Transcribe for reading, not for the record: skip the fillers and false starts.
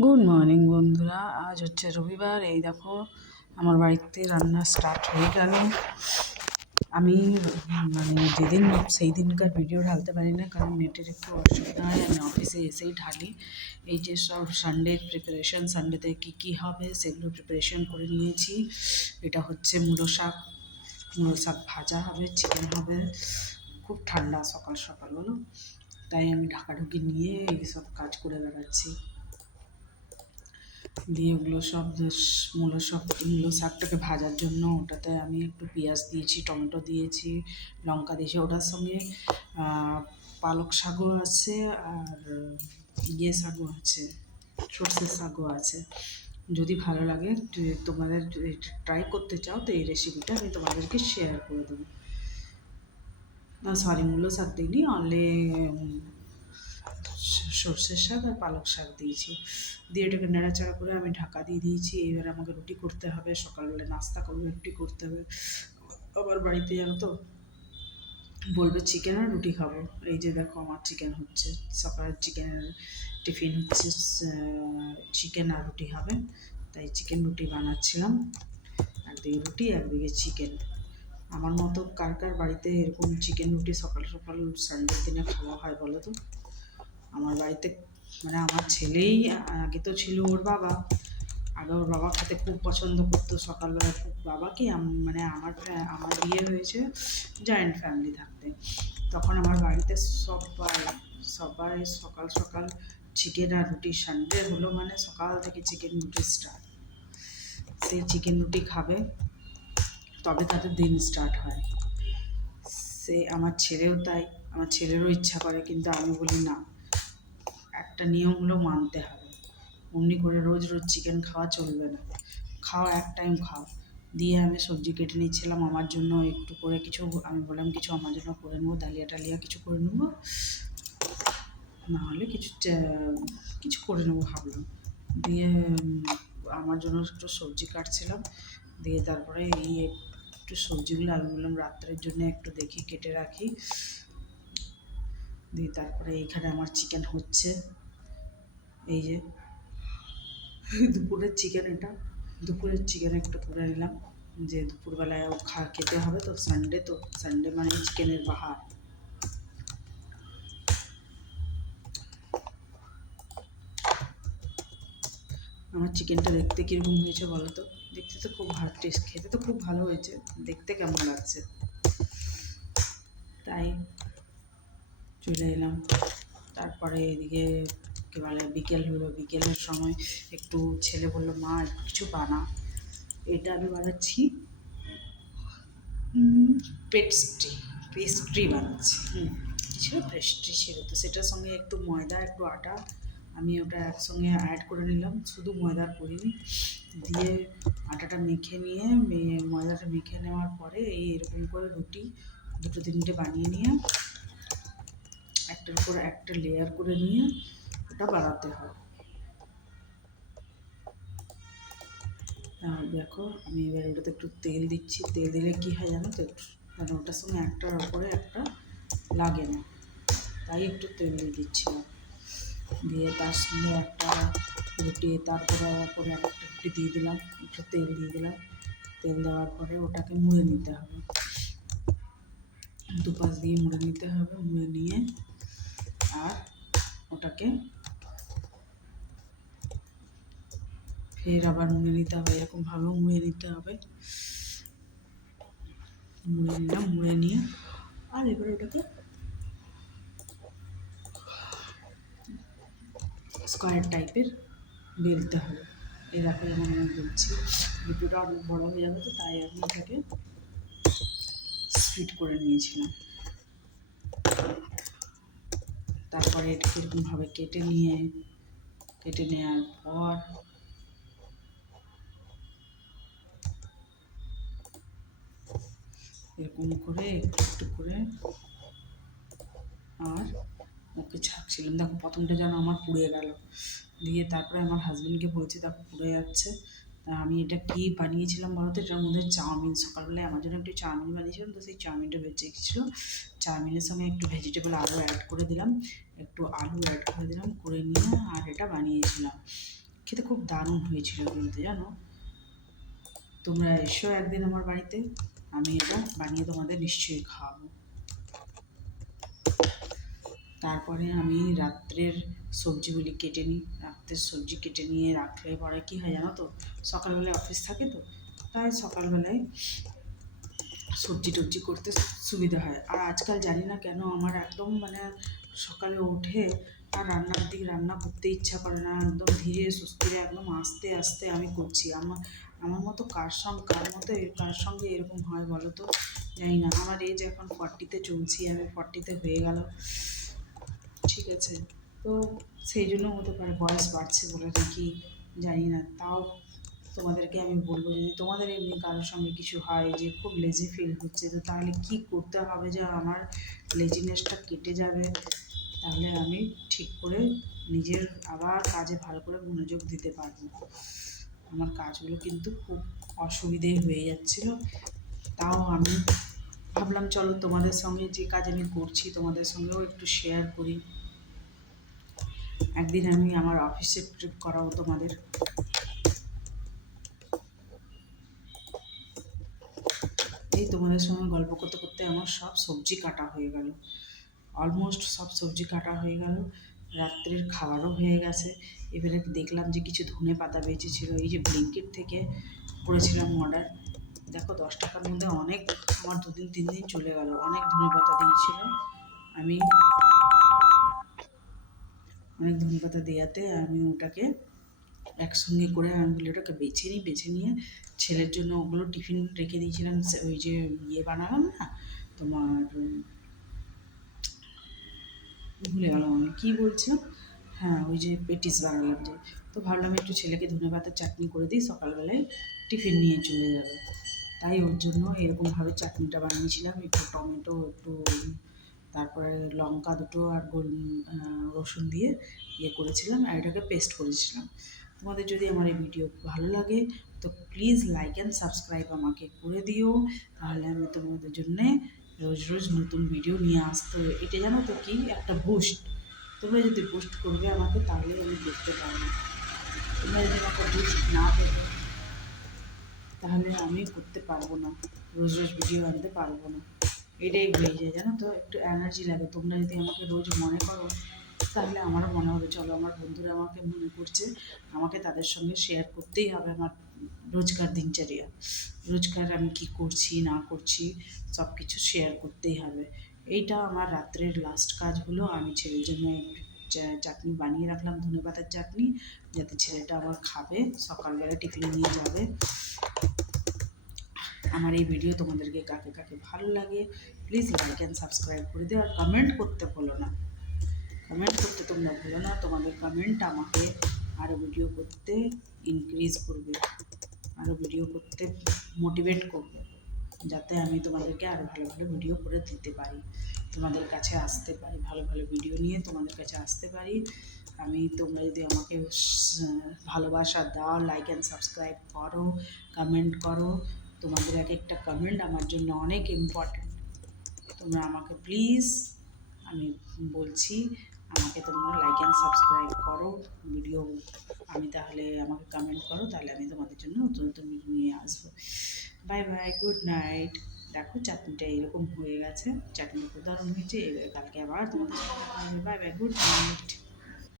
Good morning বন্ধুরা, আজ হচ্ছে রবিবার। এই দেখো আমার বাড়িতে রান্না স্টার্ট হয়ে গেল। আমি যেদিন সেই দিনকার ভিডিও ঢালতে পারি না, কারণ নেটের একটু অসুবিধা হয়। আমি অফিসে এসেই ঢালি। এই যে সব সানডের প্রিপারেশন, সানডেতে কী হবে সেগুলো প্রিপারেশন করে নিয়েছি। এটা হচ্ছে মূলো শাক ভাজা হবে, চিকেন হবে। খুব ঠান্ডা সকাল সকাল বলো, তাই আমি ঢাকাঢুকি নিয়ে এইসব কাজ করে বেড়াচ্ছি। দিয়ে ওগুলো সব মূলো শাকটাকে ভাজার জন্য ওটাতে আমি একটু পেঁয়াজ দিয়েছি, টমেটো দিয়েছি, লঙ্কা দিয়েছি। ওটার সঙ্গে পালক শাকও আছে, আর শাকও আছে, সর্ষের শাকও আছে। যদি ভালো লাগে, তোমাদের ট্রাই করতে চাও তো এই রেসিপিটা আমি তোমাদেরকে শেয়ার করে দেবো। না সরি, মূলো শাক দিইনি, অনলি সর্ষের শাক আর পালক শাক দিয়েছি। দিয়ে এটাকে নাড়াচাড়া করে আমি ঢাকা দিয়ে দিয়েছি। এবার আমাকে রুটি করতে হবে, সকালবেলা নাস্তা করবো, রুটি করতে হবে। আবার বাড়িতে জানো তো বলবে চিকেন আর রুটি খাবো। এই যে দেখো আমার চিকেন হচ্ছে, সকালের চিকেনের টিফিন হচ্ছে, চিকেন আর রুটি হবে, তাই চিকেন রুটি বানাচ্ছিলাম। একদিকে রুটি, একদিকে চিকেন। আমার মতো কার কার বাড়িতে এরকম চিকেন রুটি সকাল সকাল সানডের দিনে খাওয়া হয় বলো তো? আমার বাড়িতে আমার ছেলেই, আগে তো ছিল ওর বাবা, আগে ওর বাবা খেতে খুব পছন্দ করতো সকালবেলা। খুব বাবা কি আমার বিয়ে হয়েছে জয়েন্ট ফ্যামিলি থাকতে, তখন আমার বাড়িতে সবাই সকাল সকাল চিকেন আর রুটি। সানডে হলো মানে সকাল থেকে চিকেন রুটি স্টার্ট। সেই চিকেন রুটি খাবে, তবে তাদের দিন স্টার্ট হয়। সে আমার ছেলেও তাই, আমার ছেলেরও ইচ্ছা করে, কিন্তু আমি বলি না, একটা নিয়ম হলো মানতে হবে। অমনি করে রোজ রোজ চিকেন খাওয়া চলবে না, খাও এক টাইম খাও। দিয়ে আমি সবজি কেটে নিচ্ছিলাম আমার জন্য একটু করে কিছু। আমি বললাম কিছু আমার জন্য করে নেবো, ডালিয়া টালিয়া কিছু করে নেবো, নাহলে কিছু করে নেবো ভাবলাম। দিয়ে আমার জন্য একটু সবজি কাটছিলাম। দিয়ে তারপরে এই একটু সবজিগুলো আমি বললাম রাত্রের জন্য একটু দেখি কেটে রাখি। দিয়ে তারপরে এইখানে আমার চিকেন হচ্ছে, এই যে দুপুরের চিকেন। এটা দুপুরের চিকেন একটু করে নিলাম, যে দুপুরবেলায় খেতে হবে তো, সানডে মানে চিকেনের বাহার। আমার চিকেনটা দেখতে কীরকম হয়েছে বলো তো? দেখতে তো খুব ভালো টেস্ট, খেতে তো খুব ভালো হয়েছে, দেখতে কেমন লাগছে তাই চলে এলাম। তারপরে এদিকে কী বলে, বিকেল হলো, বিকেলের সময় একটু ছেলে বললো মা একটু কিছু বানা। এটা আমি বানাচ্ছি পেস্ট্রি বানাচ্ছি। ছিল পেস্ট্রি ছিল, তো সেটার সঙ্গে একটু ময়দা একটু আটা আমি ওটা একসঙ্গে অ্যাড করে নিলাম, শুধু ময়দার করিনি। দিয়ে আটাটা মেখে নিয়ে, ময়দাটা মেখে নেওয়ার পরে এরকম করে রুটি দুটো তিনটে বানিয়ে নিয়ে একটার উপর একটা লেয়ার করে নিয়ে ওটা বানাতে হয়। দেখো আমি এবার ওটাতে একটু তেল দিচ্ছি। তেল দিলে কী হয় জানো তো, মানে ওটার সঙ্গে একটার ওপরে একটা লাগে না, তাই একটু তেল দিয়ে দিচ্ছিলাম। দিয়ে তার সঙ্গে একটা রুটি, তারপরে ওপরে একটা রুটি দিয়ে দিলাম, একটু তেল দিয়ে দিলাম। তেল দেওয়ার পরে ওটাকে মুড়ে নিতে হবে, দুপাশ দিয়ে মুড়ে নিতে হবে। মুড়ে নিয়ে আর ওটাকে ফের আবার মুড়ে নিতে হবে, এরকমভাবেও মুড়ে নিতে হবে। মুড়ে নিলাম, মুড়ে নিয়ে আর এবার ওটাকে স্কোয়ার টাইপের বেলতে হবে। এই দেখো যেমন আমি বলছি, রুটিটা অনেক বড়ো হয়ে যাবে, তো তাই আমি এটাকে স্প্লিট করে নিয়েছিলাম। তারপরে এটাকে এরকমভাবে কেটে নেওয়ার পর এরকম করে একটু একটু করে আর ওকে ছাঁকছিলাম। দেখো প্রথমটা যেন আমার পুড়ে গেল। দিয়ে তারপরে আমার হাজব্যান্ডকে বলছি দেখো পুড়ে যাচ্ছে। তা আমি এটা কী বানিয়েছিলাম বলো তো? এটার মধ্যে চাউমিন, সকালবেলায় আমার জন্য একটু চাউমিন বানিয়েছিলাম, তো সেই চাউমিনটা বেঁচে গেছিলো। চাউমিনের সঙ্গে একটু ভেজিটেবল আলু অ্যাড করে দিলাম, করে নিয়ে আর এটা বানিয়েছিলাম। খেতে খুব দারুণ হয়েছিল কিন্তু জানো। তোমরা এসো একদিন আমার বাড়িতে, আমি এটা বানিয়ে তোমাদের নিশ্চয়ই খাওয়াবো। তারপরে আমি রাত্রের সবজিগুলি কেটে নিই। রাত্রের সবজি কেটে নিয়ে রাখলে পরে কী হয় জানো তো, সকালবেলায় অফিস থাকে তো, তাই সকালবেলায় সবজি টবজি করতে সুবিধা হয়। আর আজকাল জানি না কেন আমার একদম মানে সকালে উঠে আর রান্নার দিকে রান্না করতে ইচ্ছা করে না, একদম ধীরে সুস্থিরে একদম আস্তে আস্তে আমি করছি। আমার আমার মতো কার সঙ্গে এরকম হয় বলো তো, জানি না। আমার এই যে এখন 40-তে চলছি, আমি 40-তে হয়ে গেল, ঠিক আছে। তো সেই জন্য হতে পারে বয়স বাড়ছে বলে নাকি জানি না। তাও তোমাদেরকে আমি বলবো, যদি তোমাদের এমনি কারোর সঙ্গে কিছু হয় যে খুব লেজি ফিল হচ্ছে, তো তাহলে কি করতে হবে যে আমার লেজিনেসটা কেটে যাবে, তাহলে আমি ঠিক করে নিজের আবার কাজে ভালো করে মনোযোগ দিতে পারবো। আমার কাজগুলো কিন্তু খুব অসুবিধেই হয়ে যাচ্ছিল, তাও আমি ভাবলাম চলো তোমাদের সঙ্গে যে কাজ আমি করছি তোমাদের সঙ্গেও একটু শেয়ার করি। একদিন আমি আমার অফিসের ট্রিপ করাবো তোমাদের। এই তোমাদের সঙ্গে গল্প করতে করতে আমার সব সবজি কাটা হয়ে গেল, অলমোস্ট সব সবজি কাটা হয়ে গেল, রাত্রের খাবারও হয়ে গেছে। এবারে দেখলাম যে কিছু ধনে পাতা বেঁচেছিল, এই যে ব্লিঙ্কিট থেকে করেছিলাম অর্ডার, দেখো 10 টাকার মধ্যে অনেক, আমার 2-3 দিন চলে গেল। অনেক ধনে পাতা দিয়েছিল, আমি অনেক ধনে পাতা দেওয়াতে আমি ওটাকে একসঙ্গে করে আমি বলি ওটাকে বেছে নিয়ে ছেলের জন্য ওগুলো টিফিন রেখে দিয়েছিলাম। ওই যে ইয়ে বানালাম না তোমার, ভুলে গেলাম আমি কী বলছিলাম, হ্যাঁ ওই যে পেটিস বানালাম যে, তো ভাবলাম একটু ছেলেকে ধনেপাতার চাটনি করে দিই, সকালবেলায় টিফিন নিয়ে চলে যাবে। তাই ওর জন্য এরকমভাবে চাটনিটা বানিয়েছিলাম, একটু টমেটো, একটু তারপরে লঙ্কা দুটো আর রসুন দিয়ে ইয়ে করেছিলাম, আর এটাকে পেস্ট করেছিলাম। তোমাদের যদি আমার এই ভিডিও ভালো লাগে তো প্লিজ লাইক অ্যান্ড সাবস্ক্রাইব আমাকে করে দিও, তাহলে আমি তোমাদের জন্যে রোজ রোজ নতুন ভিডিও নিয়ে আসতে। এটা জানো তো কি একটা বুস্ট, তোমরা যদি বুস্ট করবে আমাকে তাহলে আমি দেখতে পারবো। তোমরা যদি আমাকে বুস্ট না দেবে তাহলে আমি করতে পারবো না, রোজ রোজ ভিডিও আনতে পারবো না। এটাই হয়ে যায় জানো তো, একটু এনার্জি লাগে। তোমরা যদি আমাকে রোজ মনে করো তাহলে আমারও মনে হবে চলো আমার বন্ধুরা আমাকে মনে করছে, আমাকে তাদের সঙ্গে শেয়ার করতেই হবে আমার রোজকার দিনচর্যা, রোজকার আমি কি করছি না করছি সব কিছু শেয়ার করতেই হবে। এইটা আমার রাত্রের লাস্ট কাজ হলো, আমি ছেলের জন্য একটু চাটনি বানিয়ে রাখলাম, ধনেপাতার চাটনি, যাতে ছেলেটা আবার খাবে, সকালবেলা টিফিনে নিয়ে যাবে। আমার এই ভিডিও তোমাদেরকে কাকে কাকে ভালো লাগে প্লিজ লাইক অ্যান্ড সাবস্ক্রাইব করে দিও, আর কমেন্ট করতে ভুলো না, কমেন্ট করতে তোমরা ভুলো না। তোমাদের কমেন্ট আমাকে আরও ভিডিও করতে ইনক্রিজ করবে, আরও ভিডিও করতে মোটিভেট করবে, যাতে আমি তোমাদেরকে আরও ভালো ভালো ভিডিও করে দিতে পারি, তোমাদের কাছে আসতে পারি, ভালো ভালো ভিডিও নিয়ে তোমাদের কাছে আসতে পারি আমি। তোমরা যদি আমাকে ভালোবাসা দাও, লাইক অ্যান্ড সাবস্ক্রাইব করো, কমেন্ট করো, তোমাদের এক একটা কমেন্ট আমার জন্য অনেক ইম্পর্ট্যান্ট। তোমরা আমাকে প্লিজ, আমি বলছি আমাকে তোমরা লাইক অ্যান্ড সাবস্ক্রাইব করো, ভিডিও আমি তাহলে আমাকে কমেন্ট করো, তাহলে আমি তোমাদের জন্য নতুন নতুন ভিডিও নিয়ে আসবো। Bye bye, good night. দেখো চাটনিটা এরকম হয়ে গেছে, চাটনিটা দারুণ হয়েছে। এবার কালকে আবার তোমাদের সাথে দেখা হবে। Bye bye, good night.